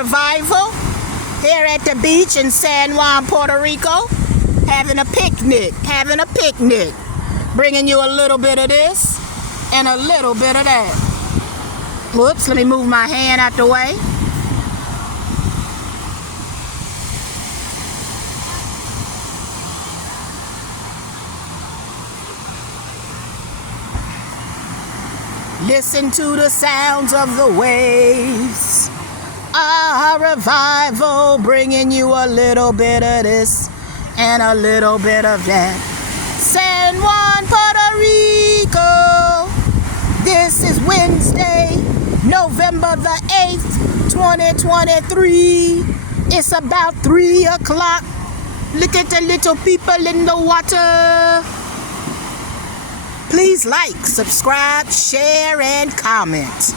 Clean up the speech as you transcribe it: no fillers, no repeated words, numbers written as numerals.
Revival here at the beach in San Juan, Puerto Rico, having a picnic, bringing you a little bit of this and a little bit of that. Whoops, let me move my hand out the way. Listen to the sounds of the waves. A revival, bringing you a little bit of this and a little bit of that. San Juan, Puerto Rico. This is Wednesday, November the 8th, 2023. It's about 3 o'clock. Look at the little people in the water. Please like, subscribe, share, and comment.